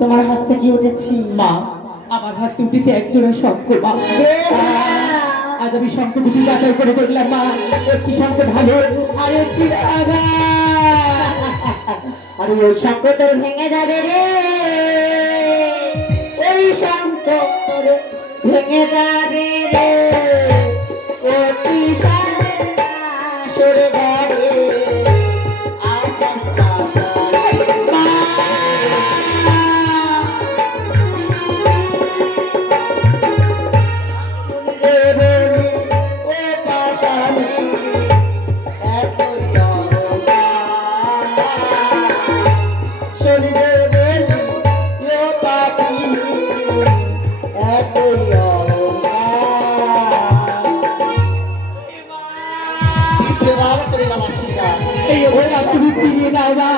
তোমার হস্তে কি উঠেছি? মা, আমার হাতে উঠেছে এক জোড়া শঙ্খ মা। আজ আমি শঙ্খ দুটি যাচাই করে দেখলাম মা, একটি শঙ্খ ভালো আর একটি ভাঙা। আরে ওই শঙ্খ তোর ভেঙে যাবে রে, ওই শঙ্খ তোর ভেঙে যাবে রে, ও কি সরে যাবে এই অবস্থা তুমি ফিরিয়ে দাও না,